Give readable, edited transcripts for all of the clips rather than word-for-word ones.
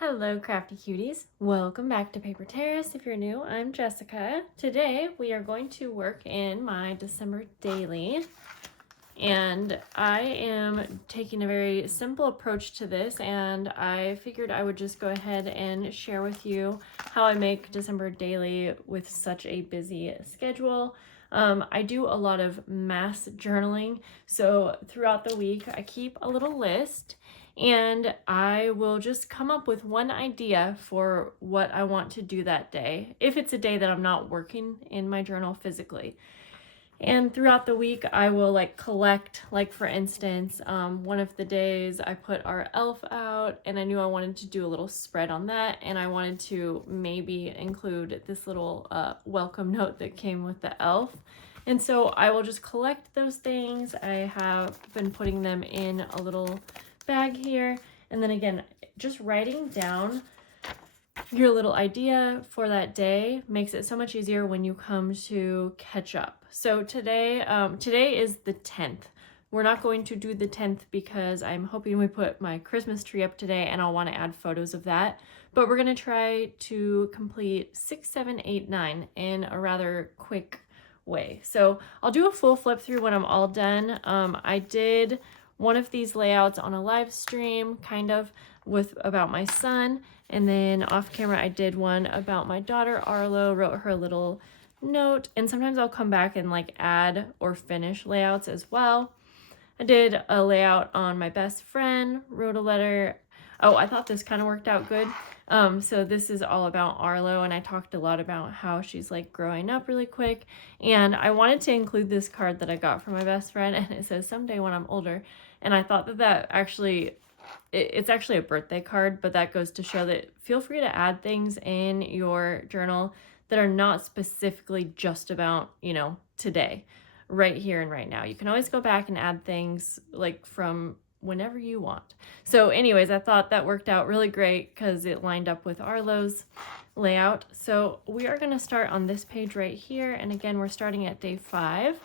Hello crafty cuties, welcome back to Paper Terrace. If you're new, I'm Jessica. Today we are going to work in my December daily, and I am taking a very simple approach to this, and I figured I would just go ahead and share with you how I make December daily with such a busy schedule. I do a lot of mass journaling, so throughout the week I keep a little list and I will just come up with one idea for what I want to do that day, if it's a day that I'm not working in my journal physically. And throughout the week, I will collect, for instance, one of the days I put our elf out and I knew I wanted to do a little spread on that. And I wanted to maybe include this little welcome note that came with the elf. And so I will just collect those things. I have been putting them in a little bag here. And then again, just writing down your little idea for that day makes it so much easier when you come to catch up. So today is the 10th. We're not going to do the 10th because I'm hoping we put my Christmas tree up today and I'll want to add photos of that. But we're going to try to complete 6, 7, 8, 9 in a rather quick way. So I'll do a full flip through when I'm all done. I did one of these layouts on a live stream, kind of about my son. And then off camera, I did one about my daughter, Arlo, wrote her a little note. And sometimes I'll come back and add or finish layouts as well. I did a layout on my best friend, wrote a letter. Oh, I thought this kind of worked out good. So this is all about Arlo, and I talked a lot about how she's growing up really quick. And I wanted to include this card that I got from my best friend, and it says, "Someday when I'm older." And I thought that actually, it's actually a birthday card, but that goes to show that feel free to add things in your journal that are not specifically just about, today, right here and right now. You can always go back and add things from whenever you want. So anyways, I thought that worked out really great because it lined up with Arlo's layout. So we are going to start on this page right here. And again, we're starting at day 5.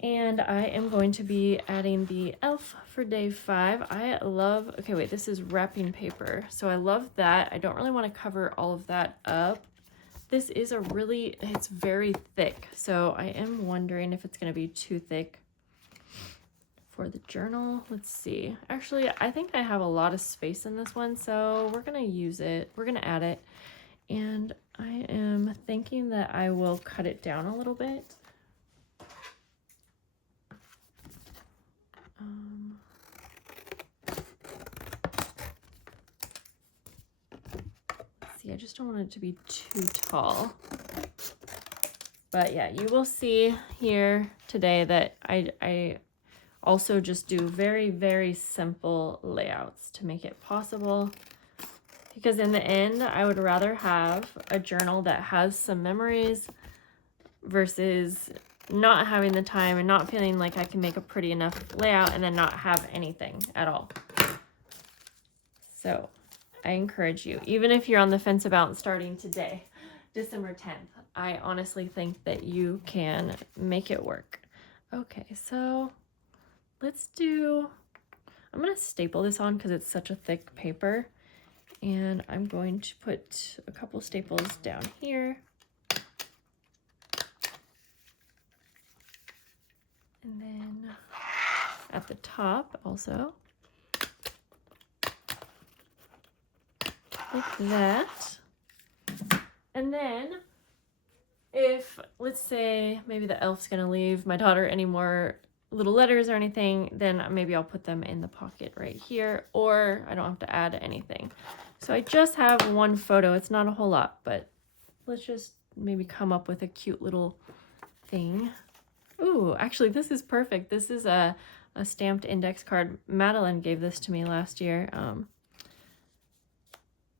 And I am going to be adding the elf for day 5. I love, okay, wait, this is wrapping paper. So I love that. I don't really want to cover all of that up. This is it's very thick. So I am wondering if it's going to be too thick for the journal. Let's see. Actually, I think I have a lot of space in this one, so we're going to use it. We're going to add it. And I am thinking that I will cut it down a little bit. See, I just don't want it to be too tall. But yeah, you will see here today that I also just do very, very simple layouts to make it possible. Because in the end, I would rather have a journal that has some memories versus not having the time and not feeling like I can make a pretty enough layout and then not have anything at all. So I encourage you, even if you're on the fence about starting today, December 10th, I honestly think that you can make it work. Okay, so I'm going to staple this on because it's such a thick paper. And I'm going to put a couple staples down here. And then at the top also, like that. And then if, let's say, maybe the elf's gonna leave my daughter any more little letters or anything, then maybe I'll put them in the pocket right here, or I don't have to add anything. So I just have one photo. It's not a whole lot, but let's just maybe come up with a cute little thing. Ooh, actually, this is perfect. This is a stamped index card. Madeline gave this to me last year.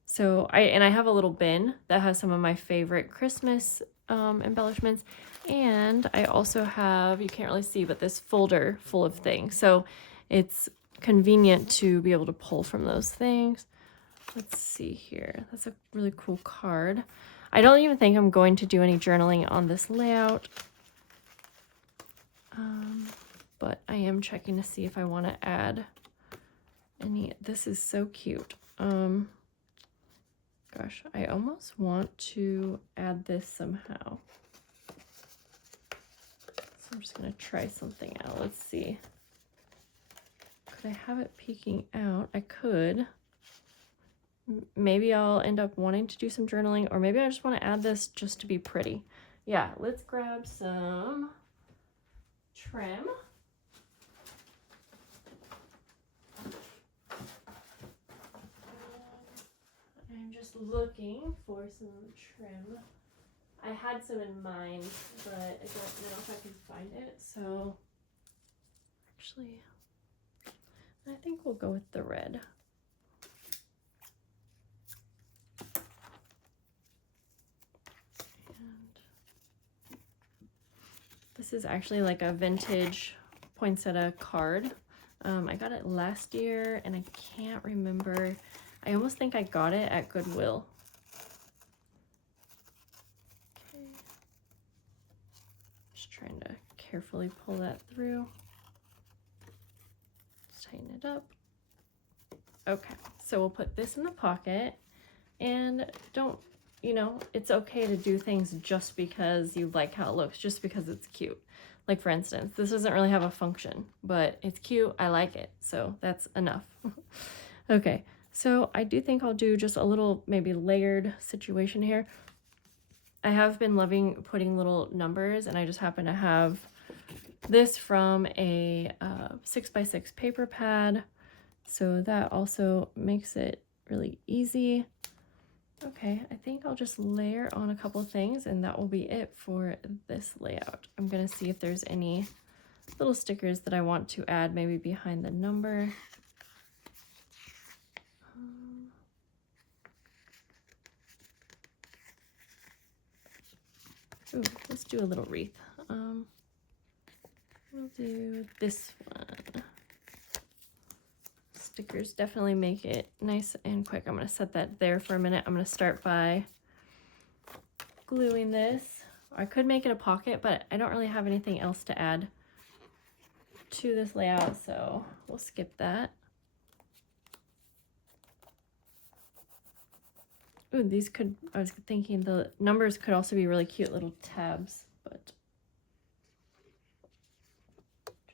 So I have a little bin that has some of my favorite Christmas embellishments. And I also have, you can't really see, but this folder full of things. So it's convenient to be able to pull from those things. Let's see here. That's a really cool card. I don't even think I'm going to do any journaling on this layout. But I am checking to see if I want to add any. This is so cute. Gosh, I almost want to add this somehow. So I'm just gonna try something out. Let's see. Could I have it peeking out? I could. Maybe I'll end up wanting to do some journaling, or maybe I just want to add this just to be pretty. Yeah, let's grab some trim. I'm just looking for some trim. I had some in mind, but I don't know if I can find it. So actually, I think we'll go with the red. And this is actually like a vintage poinsettia card. I got it last year and I can't remember. I almost think I got it at Goodwill. Okay. Just trying to carefully pull that through. Just tighten it up. Okay, so we'll put this in the pocket, and don't, you know, it's okay to do things just because you like how it looks, just because it's cute. Like for instance, this doesn't really have a function, but it's cute, I like it, so that's enough. Okay, so I do think I'll do just a little maybe layered situation here. I have been loving putting little numbers, and I just happen to have this from a 6x6 paper pad, so that also makes it really easy. Okay, I think I'll just layer on a couple things, and that will be it for this layout. I'm gonna see if there's any little stickers that I want to add maybe behind the number. Ooh, let's do a little wreath. We'll do this one. Stickers definitely make it nice and quick. I'm gonna set that there for a minute. I'm gonna start by gluing this. I could make it a pocket, but I don't really have anything else to add to this layout, so we'll skip that. Ooh, these could, I was thinking the numbers could also be really cute little tabs, but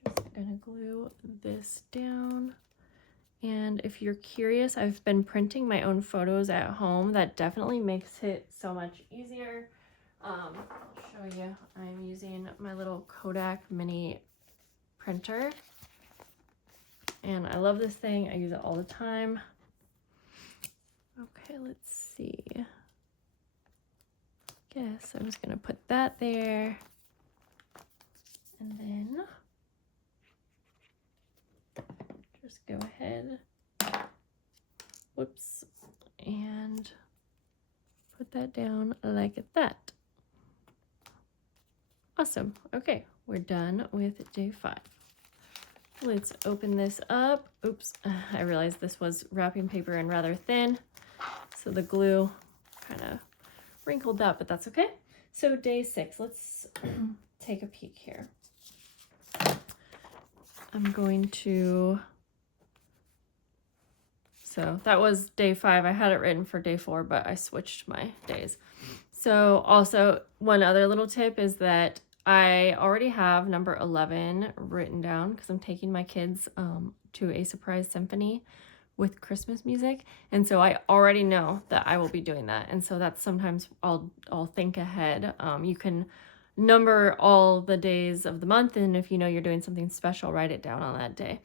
just gonna glue this down. And if you're curious, I've been printing my own photos at home. That definitely makes it so much easier. I'll show you. I'm using my little Kodak mini printer. And I love this thing. I use it all the time. Okay, let's see. Guess I'm just gonna put that there. And then just go ahead, whoops, and put that down like that. Awesome. Okay, we're done with day 5. Let's open this up. Oops, I realized this was wrapping paper and rather thin, so the glue kind of wrinkled that, but that's okay. So day 6, let's take a peek here. I'm going to, so that was day 5. I had it written for day 4, but I switched my days. So also one other little tip is that I already have number 11 written down because I'm taking my kids to a surprise symphony with Christmas music, and so I already know that I will be doing that, and so that's sometimes I'll think ahead. You can number all the days of the month, and if you know you're doing something special, write it down on that day.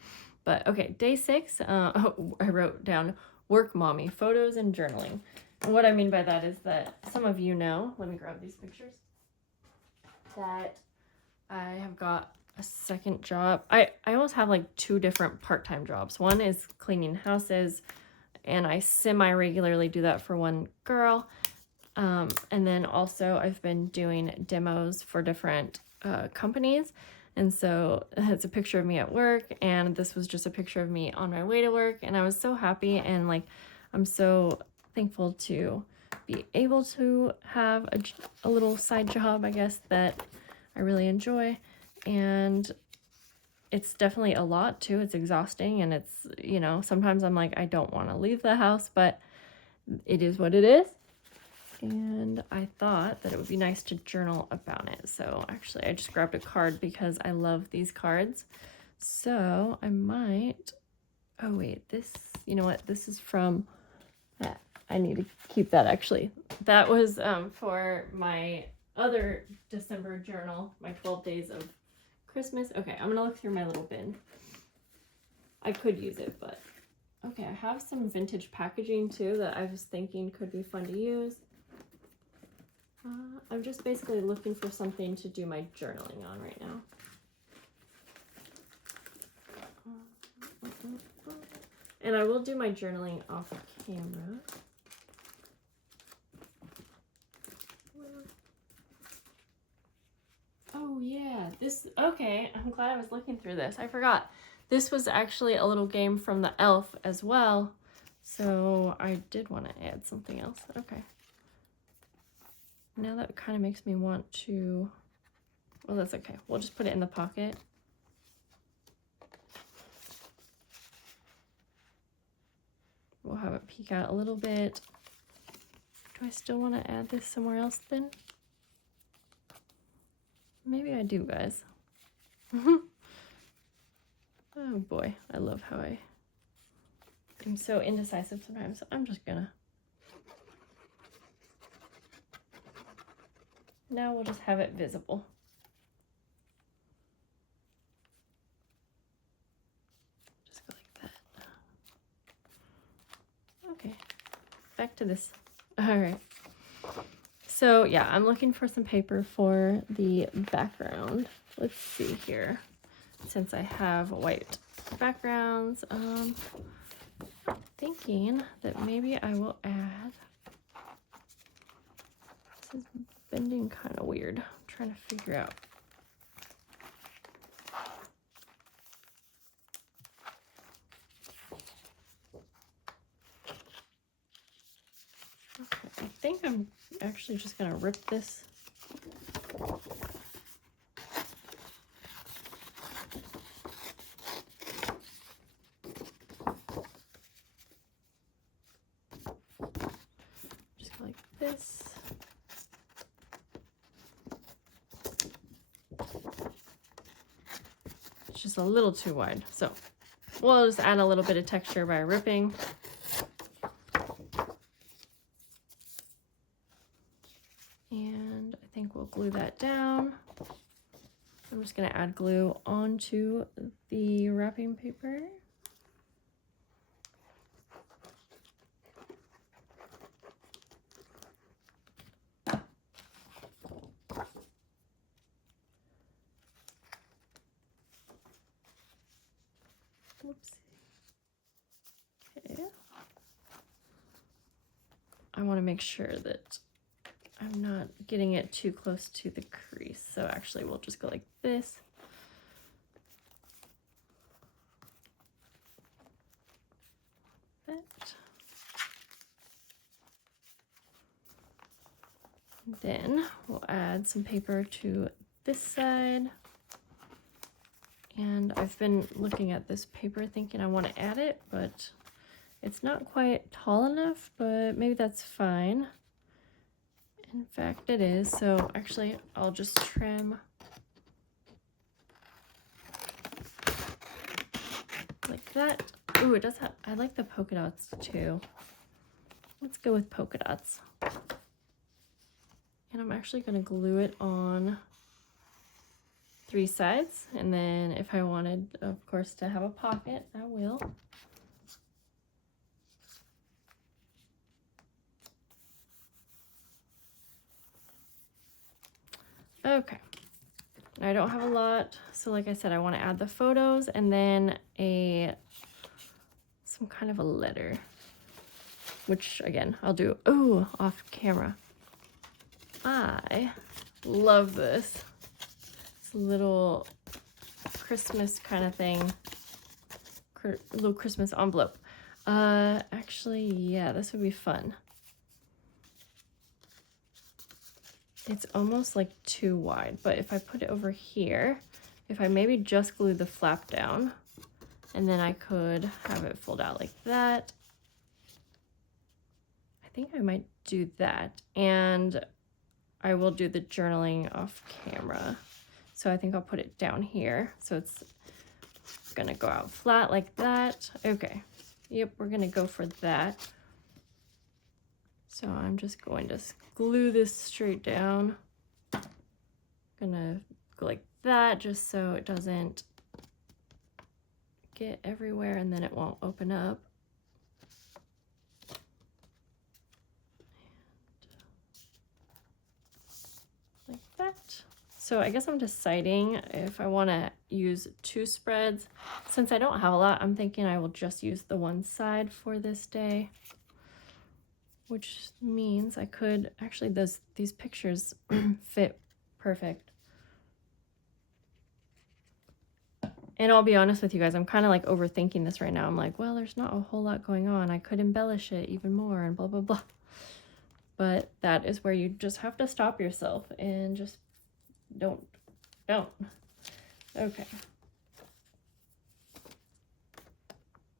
But okay, day 6, I wrote down work mommy, photos and journaling. And what I mean by that is that some of you know, let me grab these pictures, that I have got a second job. I almost have like 2 different part-time jobs. One is cleaning houses, and I semi-regularly do that for one girl. And then also I've been doing demos for different companies. And so it's a picture of me at work, and this was just a picture of me on my way to work. And I was so happy, and like I'm so thankful to be able to have a little side job, I guess, that I really enjoy. And it's definitely a lot too. It's exhausting, and it's, you know, sometimes I'm like, I don't want to leave the house, but it is what it is. And I thought that it would be nice to journal about it. So actually I just grabbed a card because I love these cards. So I might, oh wait, this, you know what, this is from, I need to keep that actually. That was for my other December journal, my 12 days of Christmas. Okay, I'm gonna look through my little bin. I could use it, but okay, I have some vintage packaging too that I was thinking could be fun to use. I'm just basically looking for something to do my journaling on right now. And I will do my journaling off camera. Oh yeah, this, okay, I'm glad I was looking through this. I forgot. This was actually a little game from the Elf as well. So I did want to add something else. Okay. Now that kind of makes me want to, well, that's okay. We'll just put it in the pocket. We'll have it peek out a little bit. Do I still want to add this somewhere else then? Maybe I do, guys. Oh boy, I love how I am so indecisive sometimes. I'm just gonna. Now we'll just have it visible. Just go like that. Okay, back to this. All right. So yeah, I'm looking for some paper for the background. Let's see here. Since I have white backgrounds, I'm thinking that maybe I will add, this is bending kind of weird. I'm trying to figure out. Okay, I think I'm actually just gonna rip this. Just go like this. It's just a little too wide, so we'll just add a little bit of texture by ripping. And I think we'll glue that down. I'm just going to add glue onto the wrapping paper. Whoops. Okay. I want to make sure that I'm not getting it too close to the crease. So actually we'll just go like this. That. And then we'll add some paper to this side. And I've been looking at this paper thinking I want to add it, but it's not quite tall enough, but maybe that's fine. In fact, it is. So actually, I'll just trim like that. Ooh, it does have, I like the polka dots too. Let's go with polka dots. And I'm actually going to glue it on 3 sides. And then if I wanted, of course, to have a pocket, I will. Okay, I don't have a lot, so like I said, I want to add the photos and then some kind of a letter, which again I'll do off camera. I love this. It's a little Christmas kind of thing, little Christmas envelope. Actually, yeah, this would be fun. It's almost like too wide, but if I put it over here, if I maybe just glue the flap down, and then I could have it fold out like that. I think I might do that, and I will do the journaling off camera. So I think I'll put it down here. So it's gonna go out flat like that. Okay, yep, we're gonna go for that. So I'm just going to glue this straight down. Gonna go like that just so it doesn't get everywhere and then it won't open up. Like that. So I guess I'm deciding if I want to use 2 spreads. Since I don't have a lot, I'm thinking I will just use the one side for this day. Which means I could, actually these pictures fit perfect. And I'll be honest with you guys, I'm kind of like overthinking this right now. I'm like, well, there's not a whole lot going on. I could embellish it even more and blah, blah, blah. But that is where you just have to stop yourself and just don't. Okay.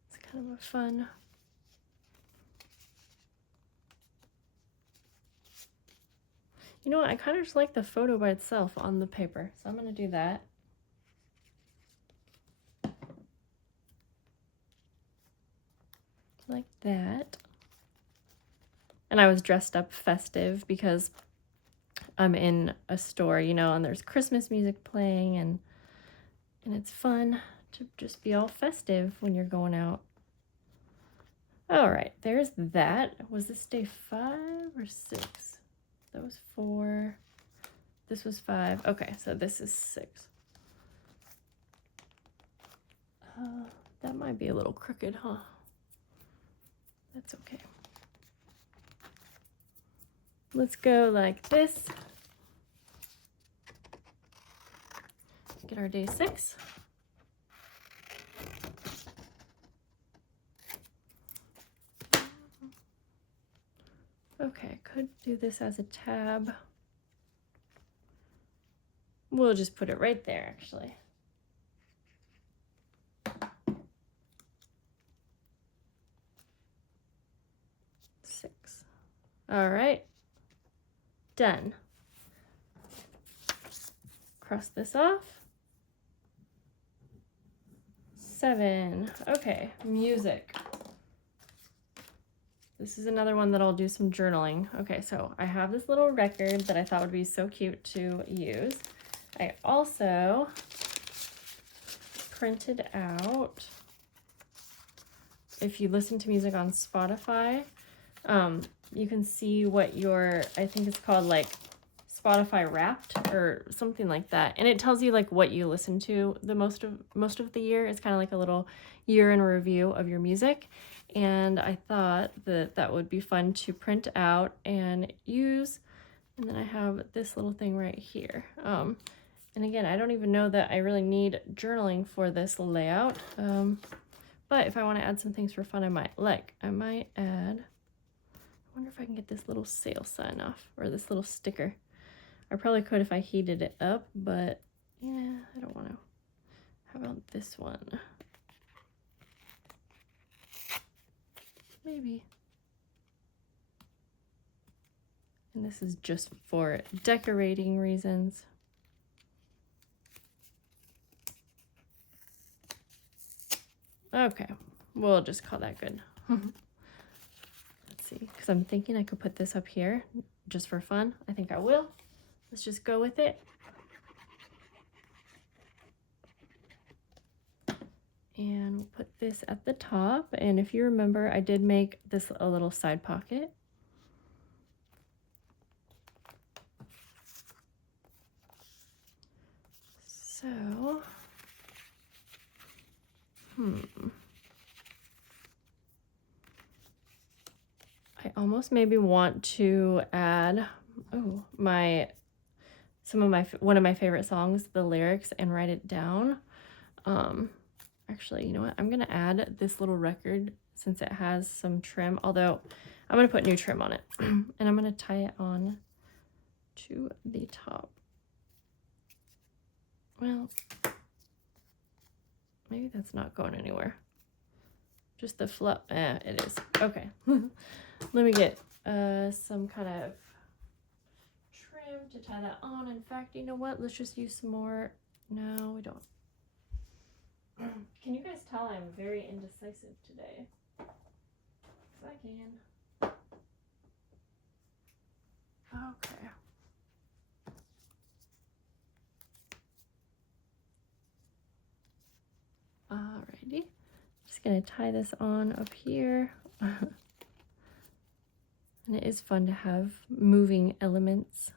It's kind of a fun. You know what? I kind of just like the photo by itself on the paper. So I'm going to do that. Like that. And I was dressed up festive because I'm in a store, you know, and there's Christmas music playing, and it's fun to just be all festive when you're going out. All right, there's that. Was this day 5 or 6? That was 4. This was 5. Okay, so this is 6. That might be a little crooked, huh? That's okay. Let's go like this. Get our day 6. Okay, could do this as a tab. We'll just put it right there, actually. All right, done. Cross this off. 7. Okay, music. This is another one that I'll do some journaling. Okay, so I have this little record that I thought would be so cute to use. I also printed out, if you listen to music on Spotify, you can see what your, I think it's called like Spotify Wrapped or something like that. And it tells you like what you listen to the most of the year. It's kind of like a little year in review of your music. And I thought that that would be fun to print out and use. And then I have this little thing right here. And again, I don't even know that I really need journaling for this layout. But if I want to add some things for fun, I might add, I wonder if I can get this little sale sign off, or this little sticker. I probably could if I heated it up, but yeah, I don't want to. How about this one? Maybe. And this is just for decorating reasons. Okay, we'll just call that good. Let's see, because I'm thinking I could put this up here just for fun. I think I will. Let's just go with it. And we'll put this at the top. And if you remember, I did make this a little side pocket. So, I almost maybe want to add, one of my favorite songs, the lyrics, and write it down. Actually, you know what? I'm gonna add this little record since it has some trim, although I'm gonna put new trim on it. And I'm gonna tie it on to the top. Well, maybe that's not going anywhere. Just the fluff. It is. Okay. Let me get some kind of trim to tie that on. In fact, you know what? Let's just use some more. No, we don't. Can you guys tell I'm very indecisive today? 'Cause I can. Okay. Alrighty. Just gonna tie this on up here. And it is fun to have moving elements.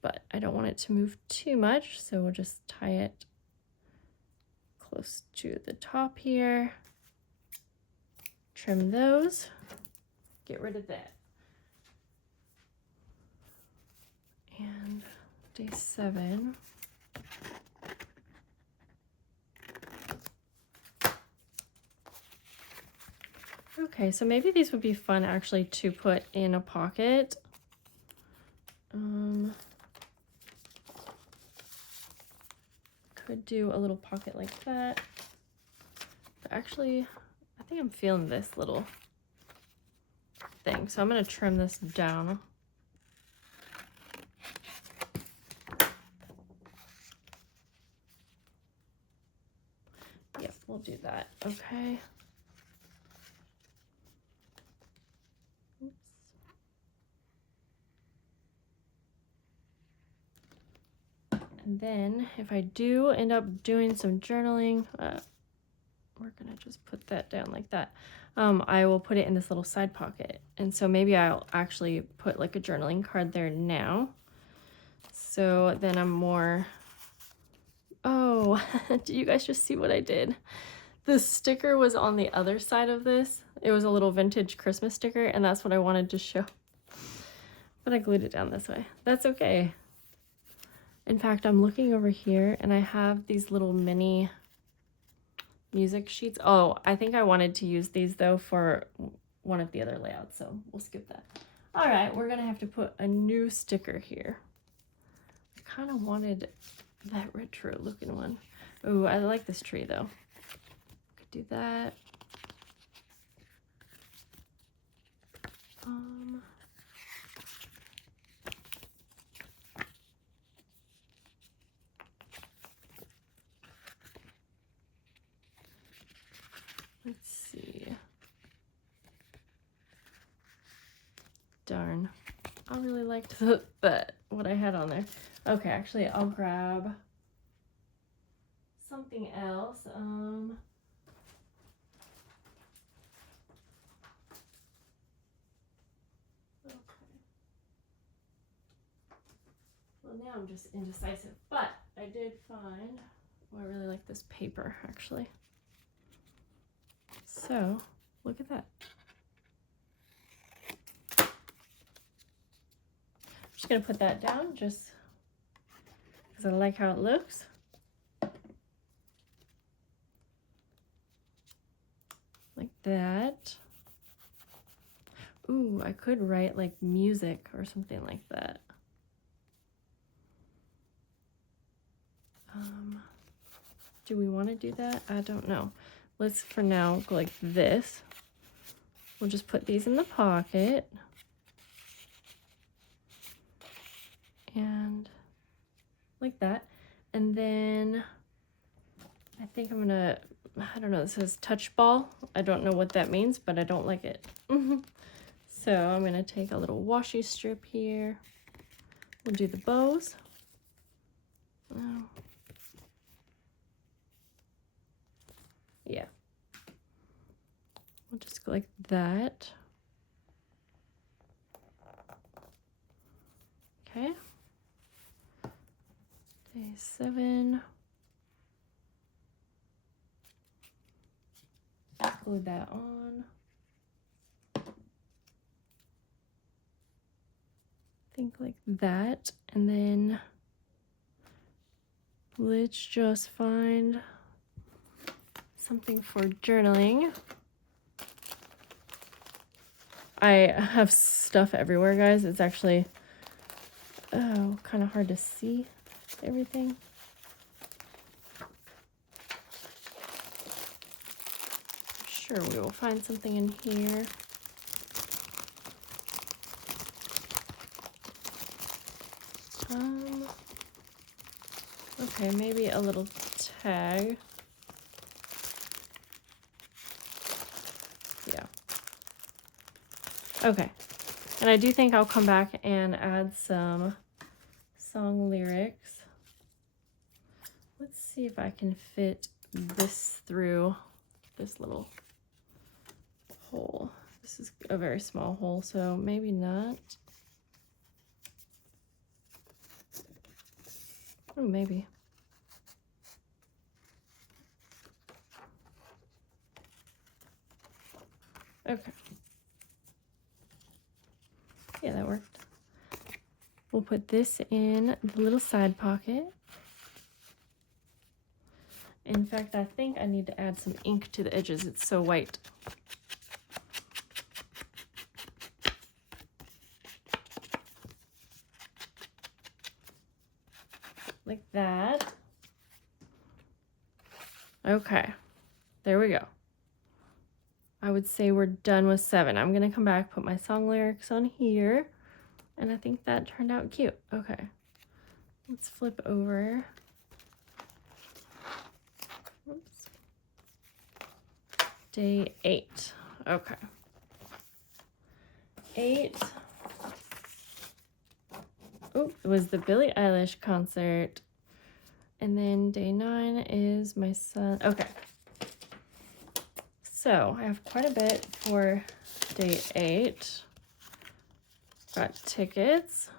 But I don't want it to move too much, so we'll just tie it close to the top here. Trim those. Get rid of that. And day 7. Okay, so maybe these would be fun actually to put in a pocket. Could do a little pocket like that. But actually, I think I'm feeling this little thing. So I'm going to trim this down. Yep, we'll do that. Okay. And then if I do end up doing some journaling, we're gonna just put that down like that. I will put it in this little side pocket. And so maybe I'll actually put like a journaling card there now. So then I'm more, oh, do you guys just see what I did? The sticker was on the other side of this. It was a little vintage Christmas sticker, and that's what I wanted to show. But I glued it down this way. That's okay. In fact, I'm looking over here and I have these little mini music sheets. Oh, I think I wanted to use these though for one of the other layouts, so we'll skip that. All right, we're gonna have to put a new sticker here. I kind of wanted that retro looking one. Oh, I like this tree though. Could do that. Let's see. Darn. I really liked what I had on there. Okay, actually, I'll grab something else. Okay. Well, now I'm just indecisive, but I did find, oh, I really like this paper, actually. So, look at that. I'm just going to put that down just because I like how it looks. Like that. Ooh, I could write like music or something like that. Do we want to do that? I don't know. Let's for now go like this. We'll just put these in the pocket. And like that. And then I think I'm gonna, I don't know, this says touch ball. I don't know what that means, but I don't like it. So I'm gonna take a little washi strip here. We'll do the bows. Oh. Yeah. We'll just go like that. Okay. Day 7. Glue that on. I think like that. And then let's just find something for journaling. I have stuff everywhere, guys. It's actually kind of hard to see everything. sure we will find something in here. Okay, maybe a little tag. Yeah. Okay. And I do think I'll come back and add some song lyrics. Let's see if I can fit this through this little hole. This is a very small hole, so maybe not. Oh, maybe. Okay. Yeah, that worked. We'll put this in the little side pocket. In fact, I think I need to add some ink to the edges. It's so white. Like that. Okay, there we go. I would say we're done with 7. I'm gonna come back, put my song lyrics on here, and I think that turned out cute. Okay, let's flip over. Oops. Day 8. Okay. 8. Oh, it was the Billie Eilish concert. And then day 9 is my son. Okay. So I have quite a bit for day 8. Got tickets.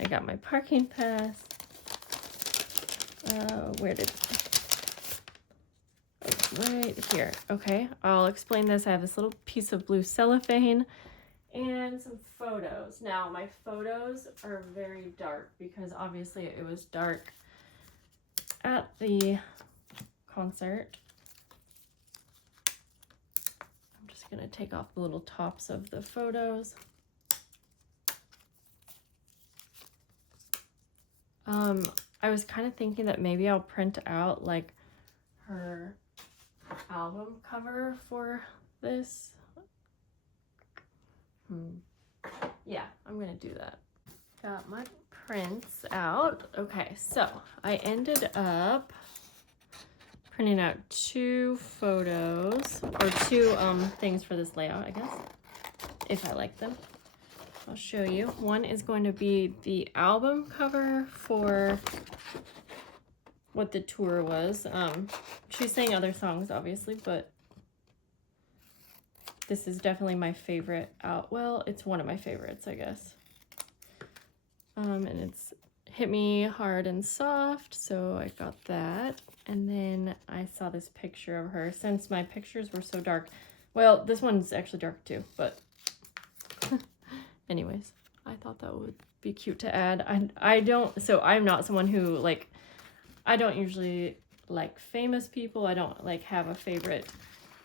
I got my parking pass. Where did... Oh, right here. Okay, I'll explain this. I have this little piece of blue cellophane and some photos. Now, my photos are very dark because obviously it was dark at the concert. I'm just gonna take off the little tops of the photos. I was kind of thinking that maybe I'll print out like her album cover for this. Yeah, I'm gonna do that. Got my prints out. Okay, so I ended up printing out 2 photos, or 2 things for this layout, I guess, if I like them. I'll show you. One is going to be the album cover for what the tour was. She sang other songs, obviously, but this is definitely my favorite out. Well, it's one of my favorites, I guess. And it's Hit Me Hard and Soft, so I got that. And then I saw this picture of her. Since my pictures were so dark, well, this one's actually dark too, but anyways, I thought that would be cute to add. I'm not someone who, like, I don't usually like famous people. I don't like have a favorite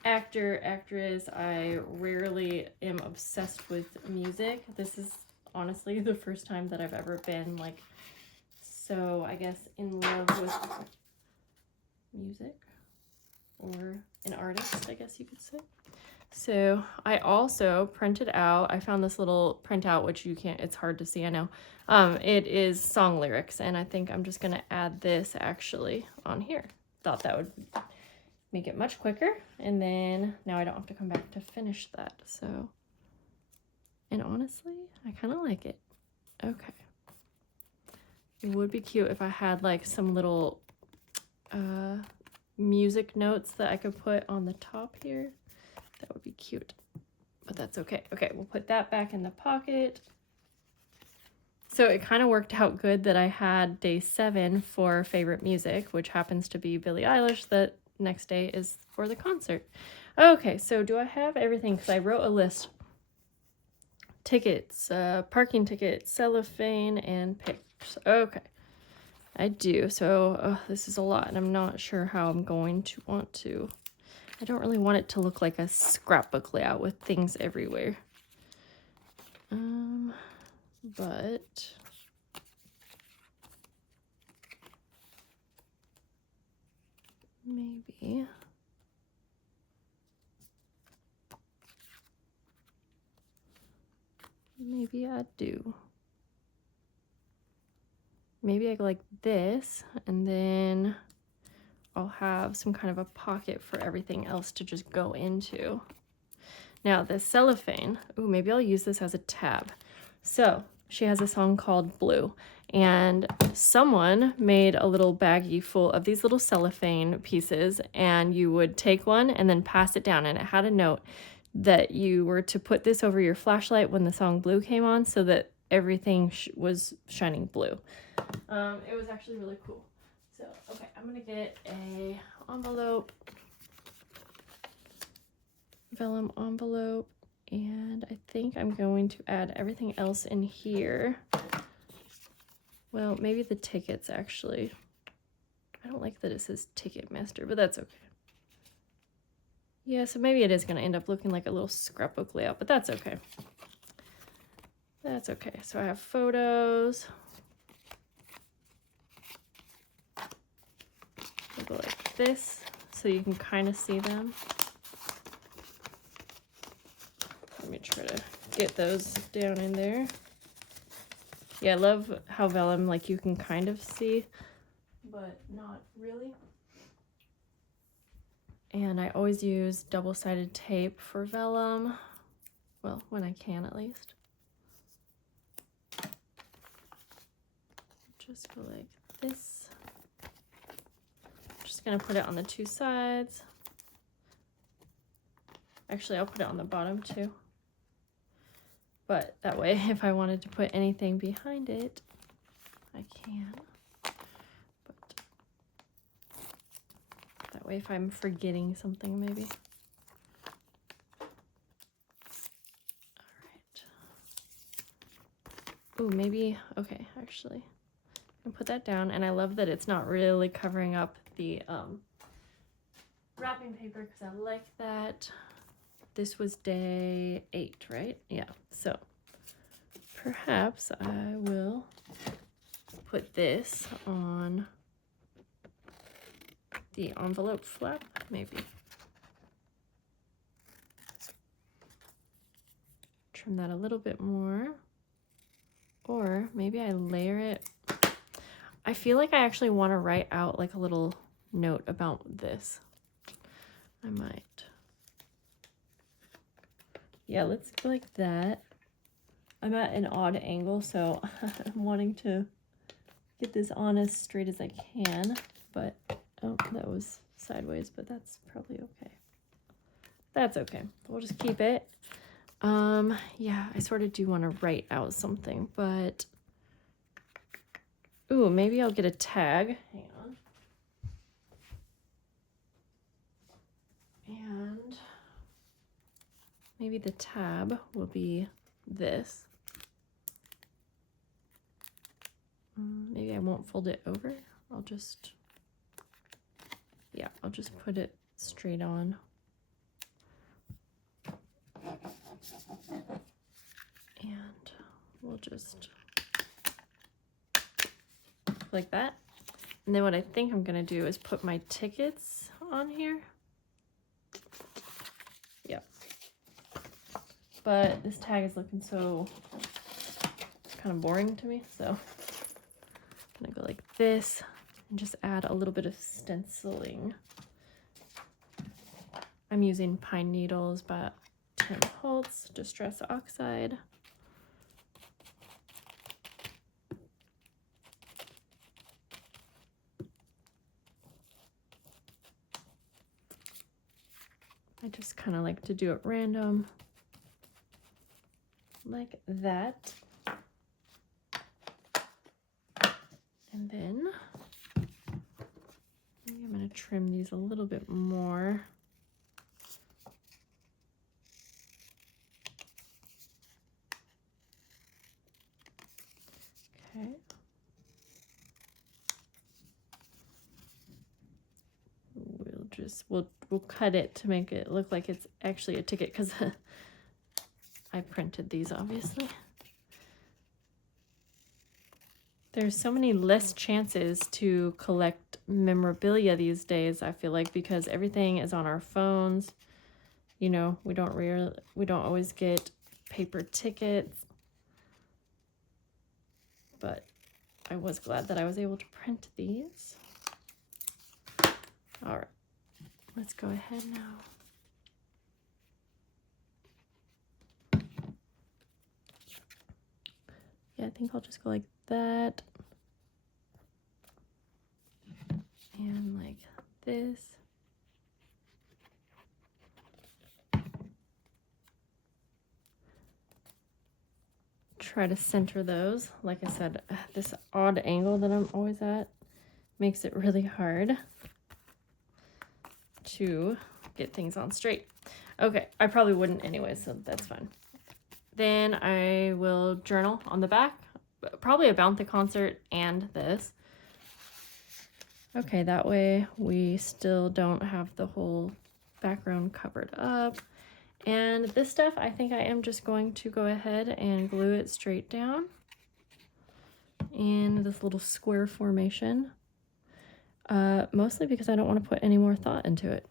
actor, actress. I rarely am obsessed with music. This is honestly the first time that I've ever been like, so I guess in love with music, or an artist, I guess you could say. So I also printed out, I found this little printout, which you can't, it's hard to see, I know. It is song lyrics, and I think I'm just gonna add this actually on here. Thought that would make it much quicker, and then now I don't have to come back to finish that. So, and honestly, I kind of like it. Okay. It would be cute if I had like some little music notes that I could put on the top here. That would be cute, but that's okay. Okay, we'll put that back in the pocket. So it kind of worked out good that I had day 7 for favorite music, which happens to be Billie Eilish. The next day is for the concert. Okay, so do I have everything? Because I wrote a list. Tickets, parking ticket, cellophane, and pics. Okay, I do. So this is a lot, and I'm not sure how I'm going to want to. I don't really want it to look like a scrapbook layout with things everywhere. But maybe Maybe I do. Maybe I go like this, and then I'll have some kind of a pocket for everything else to just go into. Now the cellophane, ooh, maybe I'll use this as a tab. So she has a song called Blue, and someone made a little baggie full of these little cellophane pieces, and you would take one and then pass it down, and it had a note that you were to put this over your flashlight when the song Blue came on so that everything was shining blue. It was actually really cool. So, okay, I'm gonna get a envelope, vellum envelope, and I think I'm going to add everything else in here. Well, maybe the tickets actually. I don't like that it says Ticketmaster, but that's okay. Yeah, so maybe it is going to end up looking like a little scrapbook layout, but that's okay. That's okay. So I have photos. We'll go like this so you can kind of see them. Let me try to get those down in there. Yeah, I love how vellum, like, you can kind of see, but not really. And I always use double-sided tape for vellum. Well, when I can at least. Just go like this. Just gonna put it on the two sides. Actually, I'll put it on the bottom too. But that way, if I wanted to put anything behind it, I can. But that way, if I'm forgetting something, maybe. All right. Ooh, maybe, okay, actually. I can put that down, and I love that it's not really covering up the wrapping paper because I like that. This was day 8, right? Yeah, so perhaps I will put this on the envelope flap, maybe. Trim that a little bit more. Or maybe I layer it. I feel like I actually want to write out like a little note about this. I might. Yeah, let's go like that. I'm at an odd angle, so I'm wanting to get this on as straight as I can, but oh, that was sideways, but that's probably okay. That's okay. We'll just keep it. Yeah, I sort of do want to write out something, but ooh, maybe I'll get a tag. Hang on. And maybe the tab will be this. Maybe I won't fold it over. I'll just put it straight on. And we'll just like that. And then what I think I'm gonna do is put my tickets on here. Yep. But this tag is looking so kind of boring to me, so I'm gonna go like this and just add a little bit of stenciling. I'm using pine needles by Tim Holtz Distress Oxide. I just kind of like to do it random, like that. And then maybe I'm going to trim these a little bit more. Okay. We'll cut it to make it look like it's actually a ticket because I printed these, obviously. There's so many less chances to collect memorabilia these days, I feel like, because everything is on our phones. You know, we don't always get paper tickets. but I was glad that I was able to print these. All right, let's go ahead now. Yeah, I think I'll just go like that. And like this. Try to center those. Like I said, this odd angle that I'm always at makes it really hard to get things on straight. Okay, I probably wouldn't anyway, so that's fine. Then I will journal on the back, probably about the concert and this. Okay, that way we still don't have the whole background covered up. And this stuff, I think I am just going to go ahead and glue it straight down in this little square formation. Mostly because I don't want to put any more thought into it.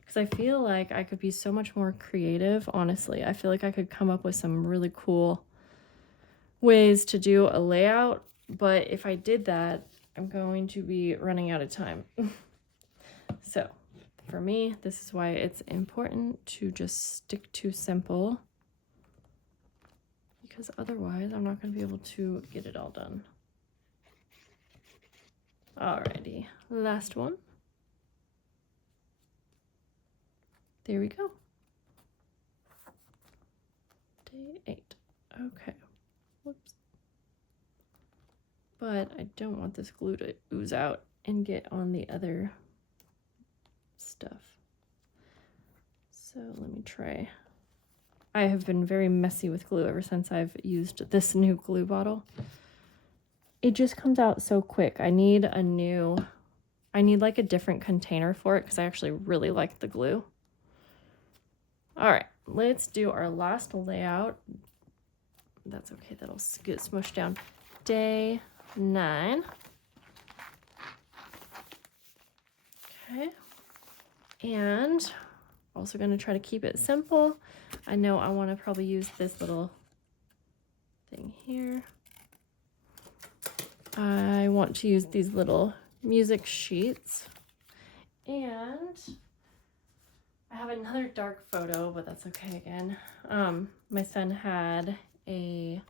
Because I feel like I could be so much more creative, honestly. I feel like I could come up with some really cool ways to do a layout, but if I did that, I'm going to be running out of time. So for me, this is why it's important to just stick to simple, because otherwise I'm not going to be able to get it all done. Alrighty, last one. There we go. Day 8. Okay. Whoops. But I don't want this glue to ooze out and get on the other stuff. So let me try. I have been very messy with glue ever since I've used this new glue bottle. It just comes out so quick. I need like a different container for it because I actually really like the glue. All right, let's do our last layout. That's okay, that'll get smushed down. Day 9. Okay. And also going to try to keep it simple. I know I want to probably use this little thing here. I want to use these little music sheets. And I have another dark photo, but that's okay again. My son had a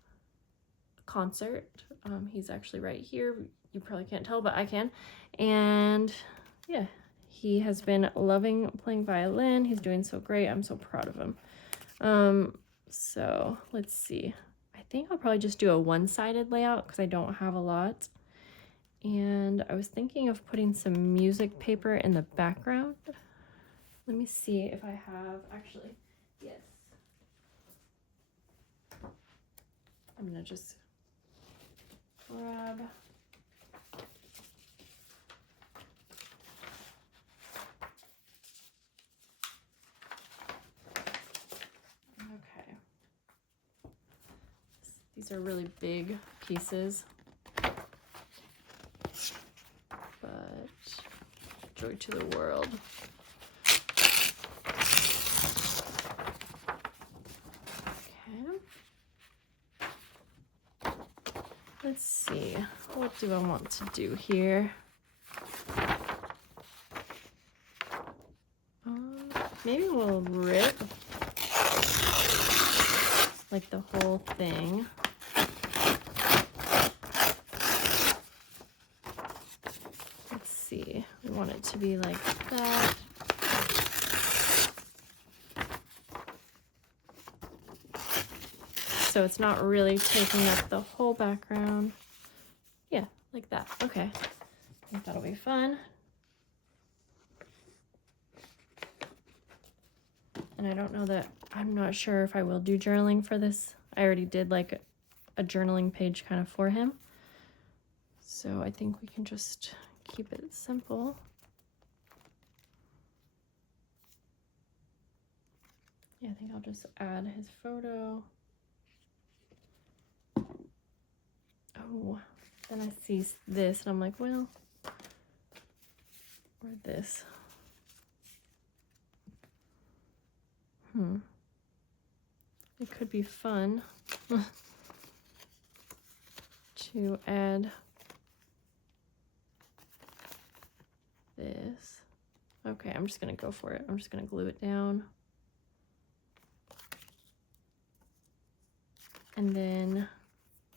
concert. He's actually right here. You probably can't tell, but I can. And yeah, he has been loving playing violin. He's doing so great. I'm so proud of him. So let's see. I think I'll probably just do a one-sided layout because I don't have a lot. And I was thinking of putting some music paper in the background. Let me see if I have, actually, yes. I'm gonna just grab. Okay. These are really big pieces, but joy to the world. Let's see, what do I want to do here? Maybe we'll rip like the whole thing. Let's see, we want it to be like that. So it's not really taking up the whole background. Yeah, like that. Okay. I think that'll be fun. And I don't know that, I'm not sure if I will do journaling for this. I already did like a journaling page kind of for him. So I think we can just keep it simple. Yeah, I think I'll just add his photo. Oh, then I see this and I'm like, well, or this. I it could be fun to add this. Okay, I'm just gonna go for it. I'm just gonna glue it down. And then,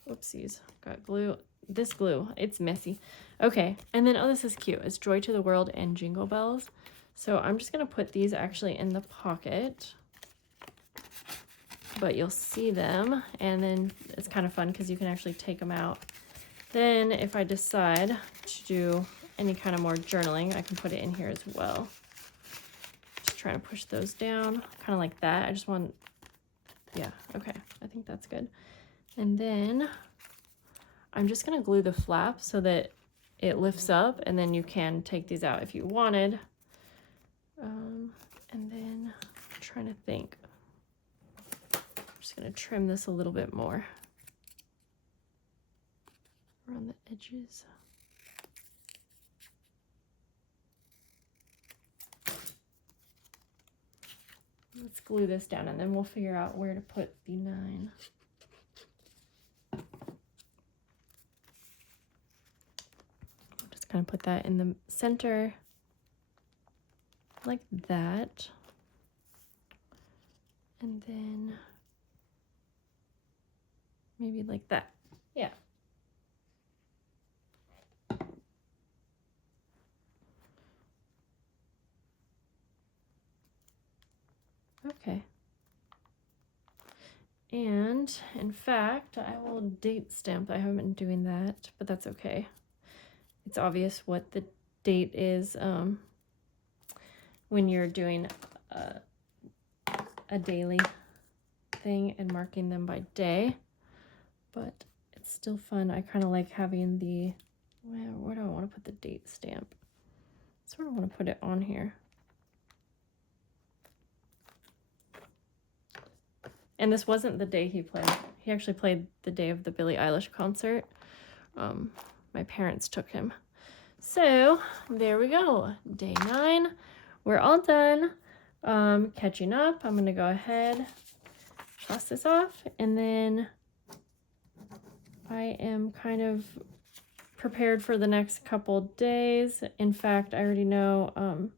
whoopsies, got glue. This glue, it's messy. Okay, and then, oh, this is cute. It's Joy to the World and Jingle Bells. So I'm just gonna put these actually in the pocket, but you'll see them, and then it's kind of fun because you can actually take them out. Then if I decide to do any kind of more journaling, I can put it in here as well. Just trying to push those down, kind of like that. I just want, yeah, okay, I think that's good. And then I'm just gonna glue the flap so that it lifts up, and then you can take these out if you wanted. And then I'm trying to think. I'm just gonna trim this a little bit more around the edges. Let's glue this down, and then we'll figure out where to put the 9. Just kind of put that in the center like that. And then maybe like that. Yeah. Okay. And in fact, I will date stamp. I haven't been doing that, but that's okay. It's obvious what the date is when you're doing a daily thing and marking them by day, but it's still fun. I kind of like having the, where do I want to put the date stamp? I sort of want to put it on here. And this wasn't the day he played. He actually played the day of the Billie Eilish concert. My parents took him. So there we go. Day 9. We're all done. Catching up. I'm going to go ahead, toss this off, and then I am kind of prepared for the next couple days. In fact, I already know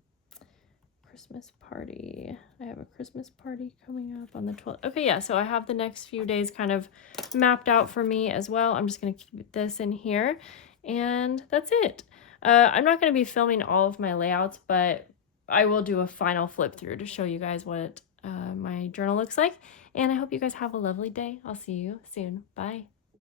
Christmas party. I have a Christmas party coming up on the 12th. Okay, yeah, so I have the next few days kind of mapped out for me as well. I'm just going to keep this in here, and that's it. I'm not going to be filming all of my layouts, but I will do a final flip through to show you guys what my journal looks like, and I hope you guys have a lovely day. I'll see you soon. Bye.